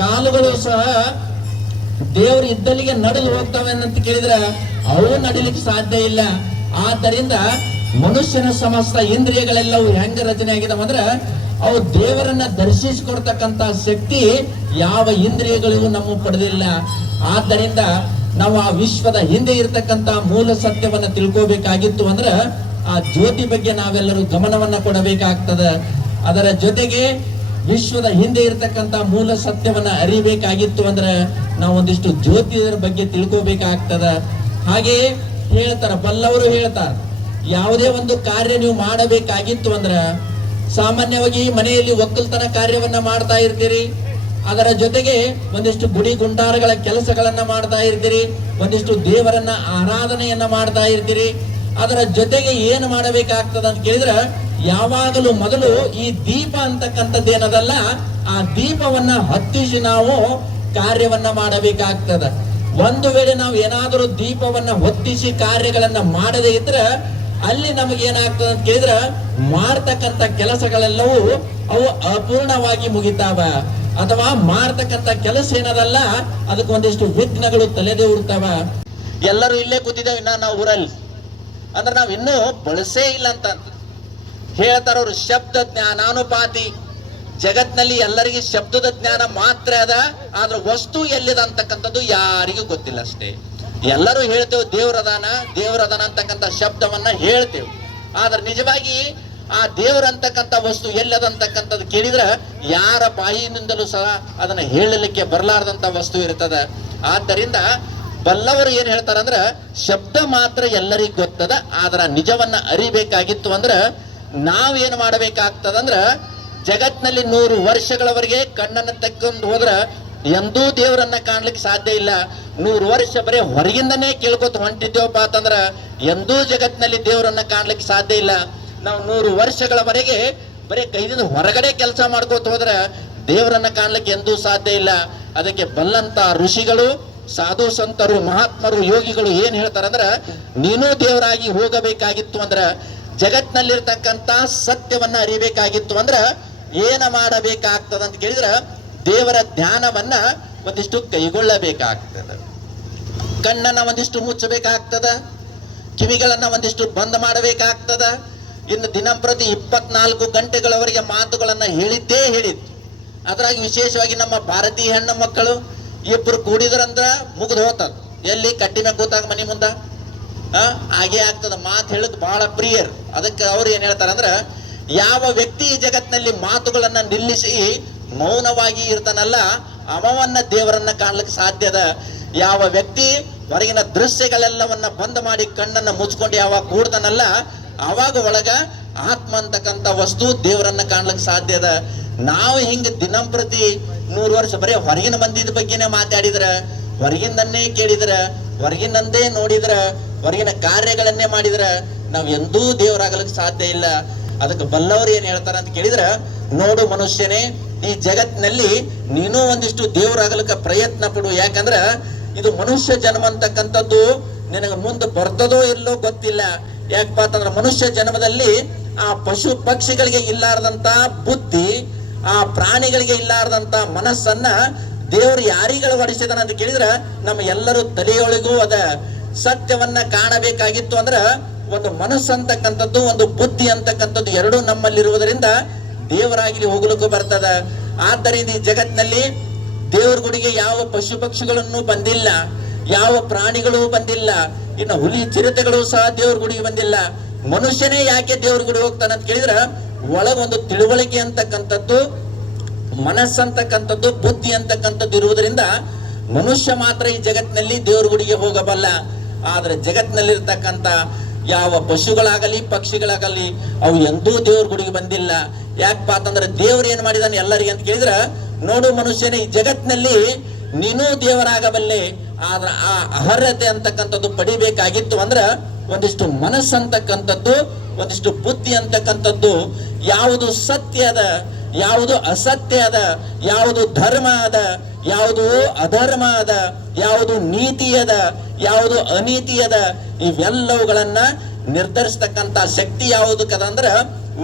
ಕಾಲುಗಳು ಸಹ ದೇವರು ಇದ್ದಲ್ಲಿಗೆ ನಡೆದು ಹೋಗ್ತವೆ ಅಂತ ಕೇಳಿದ್ರೆ ಅವು ನಡಿಲಿಕ್ಕೆ ಸಾಧ್ಯ ಇಲ್ಲ. ಆದ್ದರಿಂದ ಮನುಷ್ಯನ ಸಮಸ್ತ ಇಂದ್ರಿಯಗಳೆಲ್ಲವೂ ಹೆಂಗ ರಚನೆ ಆಗಿದಾವ ಅಂದ್ರೆ ಅವು ದೇವರನ್ನ ದರ್ಶಿಸಿಕೊಡ್ತಕ್ಕಂತ ಶಕ್ತಿ ಯಾವ ಇಂದ್ರಿಯಗಳಿಗೂ ನಮ್ಮ ಪಡೆದಿಲ್ಲ. ಆದ್ದರಿಂದ ನಾವು ಆ ವಿಶ್ವದ ಹಿಂದೆ ಇರತಕ್ಕಂತ ಮೂಲ ಸತ್ಯವನ್ನ ತಿಳ್ಕೋಬೇಕಾಗಿತ್ತು ಅಂದ್ರೆ ಆ ಜ್ಯೋತಿ ಬಗ್ಗೆ ನಾವೆಲ್ಲರೂ ಗಮನವನ್ನ ಕೊಡಬೇಕಾಗ್ತದೆ. ಅದರ ಜೊತೆಗೆ ವಿಶ್ವದ ಹಿಂದೆ ಇರತಕ್ಕಂತ ಮೂಲ ಸತ್ಯವನ್ನ ಅರಿಬೇಕಾಗಿತ್ತು ಅಂದ್ರೆ ನಾವು ಒಂದಿಷ್ಟು ಜ್ಯೋತಿಯರ ಬಗ್ಗೆ ತಿಳ್ಕೋಬೇಕಾಗ್ತದ. ಹಾಗೆಯೇ ಹೇಳ್ತಾರ, ಬಲ್ಲವರು ಹೇಳ್ತಾರ, ಯಾವುದೇ ಒಂದು ಕಾರ್ಯ ನೀವು ಮಾಡಬೇಕಾಗಿತ್ತು ಅಂದ್ರೆ ಸಾಮಾನ್ಯವಾಗಿ ಮನೆಯಲ್ಲಿ ಒಕ್ಕಲ್ತನ ಕಾರ್ಯವನ್ನ ಮಾಡ್ತಾ ಇರ್ತೀರಿ, ಅದರ ಜೊತೆಗೆ ಒಂದಿಷ್ಟು ಗುಡಿ ಗುಂಡಾರಗಳ ಕೆಲಸಗಳನ್ನ ಮಾಡ್ತಾ ಇರ್ತೀರಿ, ಒಂದಿಷ್ಟು ದೇವರನ್ನ ಆರಾಧನೆಯನ್ನ ಮಾಡ್ತಾ ಇರ್ತೀರಿ. ಅದರ ಜೊತೆಗೆ ಏನು ಮಾಡಬೇಕಾಗ್ತದ ಅಂತ ಕೇಳಿದ್ರೆ ಯಾವಾಗಲೂ ಮೊದಲು ಈ ದೀಪ ಅಂತಕ್ಕಂಥದ್ದೇನದಲ್ಲ, ಆ ದೀಪವನ್ನ ಹತ್ತಿಸಿ ನಾವು ಕಾರ್ಯವನ್ನ ಮಾಡಬೇಕಾಗ್ತದ. ಒಂದು ವೇಳೆ ನಾವು ಏನಾದರೂ ದೀಪವನ್ನ ಹೊತ್ತಿಸಿ ಕಾರ್ಯಗಳನ್ನ ಮಾಡದೇ ಇದ್ರೆ ಅಲ್ಲಿ ನಮಗೆ ಏನಾಗ್ತದೆ ಅಂತ ಕೇಳಿದ್ರೆ ಮಾಡ್ತಕ್ಕಂಥ ಕೆಲಸಗಳೆಲ್ಲವೂ ಅವು ಅಪೂರ್ಣವಾಗಿ ಮುಗಿತಾವ, ಅಥವಾ ಮಾಡ್ತಕ್ಕಂಥ ಕೆಲಸ ಏನದಲ್ಲ ಅದಕ್ಕೆ ಒಂದಿಷ್ಟು ವಿಘ್ನಗಳು ತಲೆದೂರ್ತಾವ. ಎಲ್ಲರೂ ಇಲ್ಲೇ ಕೂತಿದ್ದೇವೆ ನಾವು ಊರಲ್ಲಿ ಅಂದ್ರೆ ನಾವ್ ಇನ್ನೂ ಬಳಸೇ ಇಲ್ಲ ಅಂತ ಹೇಳ್ತಾರ ಅವ್ರು. ಶಬ್ದ ಜ್ಞಾನಾನುಪಾತಿ, ಜಗತ್ನಲ್ಲಿ ಎಲ್ಲರಿಗೆ ಶಬ್ದದ ಜ್ಞಾನ ಮಾತ್ರ ಅದ, ಆದ್ರೆ ವಸ್ತು ಎಲ್ಲಿದ ಅಂತಕ್ಕಂಥದ್ದು ಯಾರಿಗೂ ಗೊತ್ತಿಲ್ಲ ಅಷ್ಟೇ. ಎಲ್ಲರೂ ಹೇಳ್ತೇವೆ ದೇವ್ರದಾನ ದೇವ್ರದಾನ ಅಂತಕ್ಕಂಥ ಶಬ್ದವನ್ನ ಹೇಳ್ತೇವೆ, ಆದ್ರೆ ನಿಜವಾಗಿ ಆ ದೇವ್ರಂತಕ್ಕಂಥ ವಸ್ತು ಎಲ್ಲದಂತಕ್ಕಂಥದ್ದು ಕೇಳಿದ್ರೆ ಯಾರ ಬಾಯಿನಿಂದಲೂ ಸಹ ಅದನ್ನ ಹೇಳಲಿಕ್ಕೆ ಬರಲಾರ್ದಂತ ವಸ್ತು ಇರ್ತದ. ಆದ್ದರಿಂದ ಬಲ್ಲವರು ಏನ್ ಹೇಳ್ತಾರಂದ್ರ ಶಬ್ದ ಮಾತ್ರ ಎಲ್ಲರಿಗೂ ಗೊತ್ತದ, ಆದ್ರ ನಿಜವನ್ನ ಅರಿಬೇಕಾಗಿತ್ತು ಅಂದ್ರ ನಾವೇನ್ ಮಾಡಬೇಕಾಗ್ತದಂದ್ರ ಜಗತ್ನಲ್ಲಿ 100 ವರ್ಷಗಳವರೆಗೆ ಕಣ್ಣನ್ನ ತೆಕ್ಕೊಂಡು ಹೋದ್ರ ಎಂದೂ ದೇವರನ್ನ ಕಾಣ್ಲಿಕ್ಕೆ ಸಾಧ್ಯ ಇಲ್ಲ. 100 ವರ್ಷ ಬರೀ ಹೊರಗಿಂದನೇ ಕೇಳ್ಕೊತ ಹೊಂಟಿದ್ದೇವಪ್ಪ ಅಂತಂದ್ರ ಎಂದೂ ಜಗತ್ನಲ್ಲಿ ದೇವರನ್ನ ಕಾಣ್ಲಿಕ್ಕೆ ಸಾಧ್ಯ ಇಲ್ಲ. ನಾವು 100 ವರ್ಷಗಳವರೆಗೆ ಬರೀ ಕೈದಿಂದ ಹೊರಗಡೆ ಕೆಲಸ ಮಾಡ್ಕೋತ ಹೋದ್ರ ದೇವರನ್ನ ಕಾಣ್ಲಿಕ್ಕೆ ಎಂದೂ ಸಾಧ್ಯ ಇಲ್ಲ. ಅದಕ್ಕೆ ಬಲ್ಲಂತ ಋಷಿಗಳು, ಸಾಧು ಸಂತರು, ಮಹಾತ್ಮರು, ಯೋಗಿಗಳು ಏನ್ ಹೇಳ್ತಾರಂದ್ರ ನೀನು ದೇವರಾಗಿ ಹೋಗಬೇಕಾಗಿತ್ತು ಅಂದ್ರ ಜಗತ್ನಲ್ಲಿರ್ತಕ್ಕಂಥ ಸತ್ಯವನ್ನ ಅರಿಬೇಕಾಗಿತ್ತು ಅಂದ್ರ ಏನ ಮಾಡಬೇಕಾಗ್ತದ ಅಂತ ಕೇಳಿದ್ರ ದೇವರ ಧ್ಯಾನವನ್ನ ಒಂದಿಷ್ಟು ಕೈಗೊಳ್ಳಬೇಕಾಗ್ತದ. ಕಣ್ಣನ್ನ ಒಂದಿಷ್ಟು ಮುಚ್ಚಬೇಕಾಗ್ತದ, ಕಿವಿಗಳನ್ನ ಒಂದಿಷ್ಟು ಬಂದ್ ಮಾಡಬೇಕಾಗ್ತದ. ಇನ್ನು ದಿನಂಪ್ರತಿ 24 ಗಂಟೆಗಳವರೆಗೆ ಮಾತುಗಳನ್ನ ಹೇಳಿದ್ದೇ ಹೇಳಿದ್ದು. ಅದ್ರಾಗ ವಿಶೇಷವಾಗಿ ನಮ್ಮ ಭಾರತೀಯ ಹೆಣ್ಣು ಮಕ್ಕಳು ಇಬ್ರು ಕೂಡಿದ್ರಂದ್ರ ಮುಗಿದು ಹೋಗ್ತದ. ಎಲ್ಲಿ ಕಟ್ಟಿ ಮ್ಯಾಗ ಕೂತಾಗ ಮನಿ ಮುಂದ ಹಾಗೆ ಆಗ್ತದ. ಮಾತು ಹೇಳಕ್ ಬಹಳ ಪ್ರಿಯರ್. ಅದಕ್ಕೆ ಅವ್ರು ಏನ್ ಹೇಳ್ತಾರಂದ್ರ ಯಾವ ವ್ಯಕ್ತಿ ಈ ಜಗತ್ನಲ್ಲಿ ಮಾತುಗಳನ್ನ ನಿಲ್ಲಿಸಿ ಮೌನವಾಗಿ ಇರ್ತಾನಲ್ಲ ಅವವನ್ನ ದೇವರನ್ನ ಕಾಣ್ಲಿಕ್ಕೆ ಸಾಧ್ಯದ. ಯಾವ ವ್ಯಕ್ತಿ ಹೊರಗಿನ ದೃಶ್ಯಗಳೆಲ್ಲವನ್ನ ಬಂದ್ ಮಾಡಿ ಕಣ್ಣನ್ನ ಮುಚ್ಕೊಂಡು ಯಾವಾಗ ಕೂಡ್ತಾನಲ್ಲ ಆವಾಗ ಒಳಗ ಆತ್ಮ ಅಂತಕ್ಕಂಥ ವಸ್ತು ದೇವರನ್ನ ಕಾಣ್ಲಿಕ್ಕೆ ಸಾಧ್ಯದ. ನಾವು ಹಿಂಗ ದಿನಂಪ್ರತಿ 100 ವರ್ಷ ಬರೀ ಹೊರಗಿನ ಮಂದಿದ ಬಗ್ಗೆನೇ ಮಾತಾಡಿದ್ರ, ಹೊರಗಿಂದನ್ನೇ ಕೇಳಿದ್ರ, ಹೊರಗಿನಂದೇ ನೋಡಿದ್ರ, ಹೊರಗಿನ ಕಾರ್ಯಗಳನ್ನೇ ಮಾಡಿದ್ರ ನಾವ್ ಎಂದೂ ದೇವರಾಗಲಿಕ್ಕೆ ಸಾಧ್ಯ ಇಲ್ಲ. ಅದಕ್ಕೆ ಬಲ್ಲವರು ಏನ್ ಹೇಳ್ತಾರ ಅಂತ ಕೇಳಿದ್ರ ನೋಡು ಮನುಷ್ಯನೇ, ಈ ಜಗತ್ನಲ್ಲಿ ನೀನು ಒಂದಿಷ್ಟು ದೇವರಾಗಲಿಕ್ಕೆ ಪ್ರಯತ್ನ ಪಡು. ಯಾಕಂದ್ರ ಇದು ಮನುಷ್ಯ ಜನ್ಮ ಅಂತಕ್ಕಂಥದ್ದು ನಿನಗೆ ಮುಂದೆ ಬರ್ತದೋ ಇಲ್ಲೋ ಗೊತ್ತಿಲ್ಲ. ಯಾಕಪ್ಪ ಅಂತಂದ್ರ ಮನುಷ್ಯ ಜನ್ಮದಲ್ಲಿ ಆ ಪಶು ಪಕ್ಷಿಗಳಿಗೆ ಇಲ್ಲಾರ್ದಂತ ಬುದ್ಧಿ, ಆ ಪ್ರಾಣಿಗಳಿಗೆ ಇಲ್ಲಾರ್ದಂತ ಮನಸ್ಸನ್ನ ದೇವರು ಯಾರಿಗಳು ಹೊಡಿಸಿದಾನ ಅಂತ ಕೇಳಿದ್ರ ನಮ್ಮ ಎಲ್ಲರೂ ತಲೆಯೊಳಗೂ ಅದ. ಸತ್ಯವನ್ನ ಕಾಣಬೇಕಾಗಿತ್ತು ಅಂದ್ರ ಒಂದು ಮನಸ್ಸು ಅಂತಕ್ಕಂಥದ್ದು, ಒಂದು ಬುದ್ಧಿ ಅಂತಕ್ಕಂಥದ್ದು ಎರಡೂ ನಮ್ಮಲ್ಲಿರುವುದರಿಂದ ದೇವರಾಗಿ ಹೋಗ್ಲಿಕ್ಕೂ ಬರ್ತದ. ಆದ್ದರಿಂದ ಈ ಜಗತ್ನಲ್ಲಿ ದೇವ್ರ ಗುಡಿಗೆ ಯಾವ ಪಶು ಪಕ್ಷಿಗಳನ್ನು ಬಂದಿಲ್ಲ, ಯಾವ ಪ್ರಾಣಿಗಳು ಬಂದಿಲ್ಲ, ಇನ್ನು ಹುಲಿ ಚಿರತೆಗಳು ಸಹ ದೇವ್ರ ಗುಡಿಗೆ ಬಂದಿಲ್ಲ. ಮನುಷ್ಯನೇ ಯಾಕೆ ದೇವ್ರ ಗುಡಿ ಹೋಗ್ತಾನ ಅಂತ ಕೇಳಿದ್ರ ಒಳಗೊಂದು ತಿಳುವಳಿಕೆ ಅಂತಕ್ಕಂಥದ್ದು, ಮನಸ್ಸಂತಕ್ಕಂಥದ್ದು, ಬುದ್ಧಿ ಅಂತಕ್ಕಂಥದ್ದು ಇರುವುದರಿಂದ ಮನುಷ್ಯ ಮಾತ್ರ ಈ ಜಗತ್ತಿನಲ್ಲಿ ದೇವ್ರ ಗುಡಿಗೆ ಹೋಗಬಲ್ಲ. ಆದ್ರೆ ಜಗತ್ತಿನಲ್ಲಿರ್ತಕ್ಕಂಥ ಯಾವ ಪಶುಗಳಾಗಲಿ ಪಕ್ಷಿಗಳಾಗಲಿ ಅವು ಎಂದೂ ದೇವ್ರ ಗುಡಿಗೆ ಬಂದಿಲ್ಲ. ಯಾಕಪ್ಪ ಅಂತಂದ್ರೆ ದೇವ್ರು ಏನ್ ಮಾಡಿದಾನೆ ಎಲ್ಲರಿಗೆ ಅಂತ ಕೇಳಿದ್ರ ನೋಡು ಮನುಷ್ಯನೇ, ಈ ಜಗತ್ತಿನಲ್ಲಿ ನೀನು ದೇವರಾಗಬಲ್ಲೆ, ಆದ್ರ ಆ ಅರ್ಹತೆ ಅಂತಕ್ಕಂಥದ್ದು ಪಡಿಬೇಕಾಗಿತ್ತು ಅಂದ್ರ ಒಂದಿಷ್ಟು ಮನಸ್ಸಂತಕ್ಕಂಥದ್ದು, ಒಂದಿಷ್ಟು ಬುದ್ಧಿ ಅಂತಕ್ಕಂಥದ್ದು, ಯಾವುದು ಸತ್ಯ ಅದ, ಯಾವುದು ಅಸತ್ಯ ಅದ, ಯಾವುದು ಧರ್ಮ ಅದ, ಯಾವುದು ಅಧರ್ಮ ಅದ, ಯಾವುದು ನೀತಿ ಅದ, ಯಾವುದು ಅನೀತಿ ಅದ, ಇವೆಲ್ಲವುಗಳನ್ನ ನಿರ್ಧರಿಸ್ತಕ್ಕಂಥ ಶಕ್ತಿ ಯಾವುದಕ್ಕದ ಅಂದ್ರ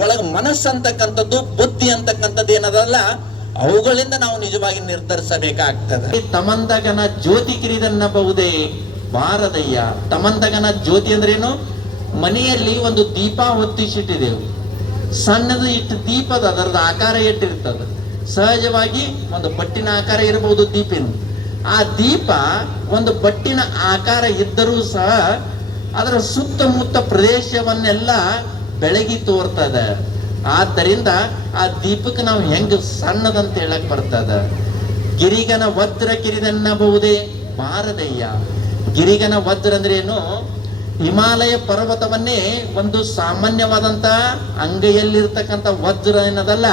ಒಳಗ ಮನಸ್ಸಂತಕ್ಕಂಥದ್ದು, ಬುದ್ಧಿ ಅಂತಕ್ಕಂಥದ್ದು ಏನದಲ್ಲ ಅವುಗಳಿಂದ ನಾವು ನಿಜವಾಗಿ ನಿರ್ಧರಿಸಬೇಕಾಗ್ತದೆ. ತಮಂದಗನ ಜ್ಯೋತಿ ಕಿರಿದನ್ನಬಹುದೇ ಬಾರದಯ್ಯ. ತಮಂದಗನ ಜ್ಯೋತಿ ಅಂದ್ರೇನು? ಮನೆಯಲ್ಲಿ ಒಂದು ದೀಪ ಹೊತ್ತಿಸಿಟ್ಟಿದೆವು, ಸಣ್ಣದು ಇಟ್ಟು ದೀಪದ ಅದರದ ಆಕಾರ ಇಟ್ಟಿರ್ತದೆ. ಸಹಜವಾಗಿ ಒಂದು ಬಟ್ಟಿನ ಆಕಾರ ಇರಬಹುದು ದೀಪಿನ. ಆ ದೀಪ ಒಂದು ಬಟ್ಟಿನ ಆಕಾರ ಇದ್ದರೂ ಸಹ ಅದರ ಸುತ್ತಮುತ್ತ ಪ್ರದೇಶವನ್ನೆಲ್ಲ ಬೆಳಗಿ ತೋರ್ತದ. ಆದ್ದರಿಂದ ಆ ದೀಪಕ್ಕೆ ನಾವು ಹೆಂಗ ಸಣ್ಣದಂತ ಹೇಳಕ್ ಬರ್ತದ. ಗಿರಿಗನ ವಜ್ರ ಕಿರಿದನ್ನಬಹುದೇ ಬಾರದಯ್ಯ. ಗಿರಿಗನ ವಜ್ರ ಅಂದ್ರೆ ಏನು? ಹಿಮಾಲಯ ಪರ್ವತವನ್ನೇ ಒಂದು ಸಾಮಾನ್ಯವಾದಂತ ಅಂಗೈಯಲ್ಲಿರ್ತಕ್ಕಂಥ ವಜ್ರ ಏನದಲ್ಲ,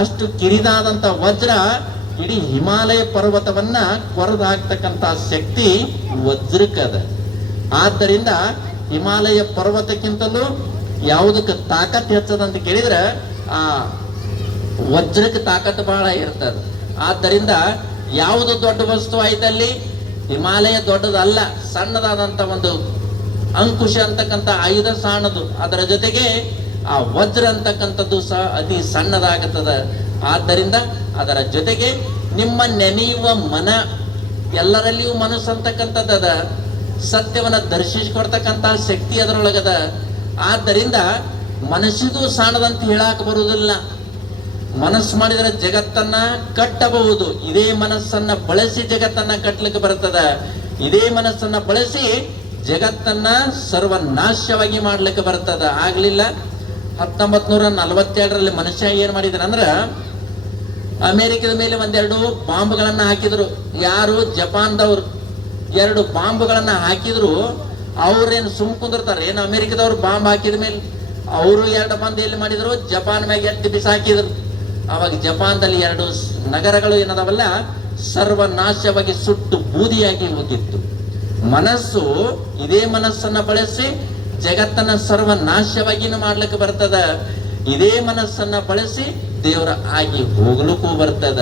ಅಷ್ಟು ಕಿರಿದಾದಂತ ವಜ್ರ ಇಡೀ ಹಿಮಾಲಯ ಪರ್ವತವನ್ನ ಕೊರೆದು ಹಾಕ್ತಕ್ಕಂತ ಶಕ್ತಿ ವಜ್ರಕ್ಕದ. ಆದ್ದರಿಂದ ಹಿಮಾಲಯ ಪರ್ವತಕ್ಕಿಂತಲೂ ಯಾವುದಕ್ಕೆ ತಾಕತ್ ಹೆಚ್ಚದಂತ ಕೇಳಿದ್ರೆ ಆ ವಜ್ರಕ್ಕೆ ತಾಕತ್ ಬಹಳ ಇರ್ತದೆ. ಆದ್ದರಿಂದ ಯಾವುದು ದೊಡ್ಡ ವಸ್ತು ಆಯ್ತಲ್ಲಿ? ಹಿಮಾಲಯ ದೊಡ್ಡದಲ್ಲ, ಸಣ್ಣದಾದಂತ ಒಂದು ಅಂಕುಶ ಅಂತಕ್ಕಂಥ ಆಯುಧ ಸಣ್ಣದು. ಅದರ ಜೊತೆಗೆ ಆ ವಜ್ರ ಅಂತಕ್ಕಂಥದ್ದು ಸಹ ಅತಿ ಸಣ್ಣದಾಗುತ್ತದೆ. ಆದ್ದರಿಂದ ಅದರ ಜೊತೆಗೆ ನಿಮ್ಮ ನೆನೆಯುವ ಮನ, ಎಲ್ಲರಲ್ಲಿಯೂ ಮನಸ್ಸು ಅಂತಕ್ಕಂಥದ್ದದ, ಸತ್ಯವನ್ನ ದರ್ಶಿಸಿಕೊಡ್ತಕ್ಕಂಥ ಶಕ್ತಿ ಅದರೊಳಗದ. ಆದ್ದರಿಂದ ಮನಸ್ಸಿಗೂ ಸಣ್ಣದಂತ ಹೇಳಾಕ ಬರುವುದಿಲ್ಲ. ಮನಸ್ಸು ಮಾಡಿದರೆ ಜಗತ್ತನ್ನ ಕಟ್ಟಬಹುದು. ಇದೇ ಮನಸ್ಸನ್ನ ಬಳಸಿ ಜಗತ್ತನ್ನ ಕಟ್ಟಲಿಕ್ಕೆ ಬರ್ತದ. ಇದೇ ಮನಸ್ಸನ್ನ ಬಳಸಿ ಜಗತ್ತನ್ನ ಸರ್ವನಾಶವಾಗಿ ಮಾಡ್ಲಿಕ್ಕೆ ಬರ್ತದ. ಆಗ್ಲಿಲ್ಲ. 1947ರಲ್ಲಿ ಮನುಷ್ಯ ಏನ್ ಮಾಡಿದ್ರ ಅಂದ್ರ, ಅಮೆರಿಕದ ಮೇಲೆ ಒಂದೆರಡು ಬಾಂಬ್ಗಳನ್ನ ಹಾಕಿದ್ರು. ಯಾರು? ಜಪಾನ್ದವ್ರು 2 ಬಾಂಬ್ಗಳನ್ನ ಹಾಕಿದ್ರು. ಅವ್ರೇನು ಸುಮ್ ಕುಂದಿರ್ತಾರೆ? ಏನು ಅಮೆರಿಕದವ್ರು ಬಾಂಬ್ ಹಾಕಿದ ಮೇಲೆ ಅವರು 2 ಬಂದು ಎಲ್ಲಿ ಮಾಡಿದ್ರು? ಜಪಾನ್ ಮ್ಯಾಗ ಎತ್ತಿ ಬಿಸಾಕಿದ್ರು. ಅವಾಗ ಜಪಾನ್ದಲ್ಲಿ 2 ನಗರಗಳು ಏನದವಲ್ಲ ಸರ್ವನಾಶವಾಗಿ ಸುಟ್ಟು ಬೂದಿಯಾಗಿ ಹೋಗಿತ್ತು. ಮನಸ್ಸು ಇದೇ ಮನಸ್ಸನ್ನ ಬಳಸಿ ಜಗತ್ತನ್ನ ಸರ್ವನಾಶವಾಗಿನೂ ಮಾಡ್ಲಿಕ್ಕೆ ಬರ್ತದ. ಇದೇ ಮನಸ್ಸನ್ನ ಬಳಸಿ ದೇವರ ಆಗಿ ಹೋಗ್ಲಿಕ್ಕೂ ಬರ್ತದ.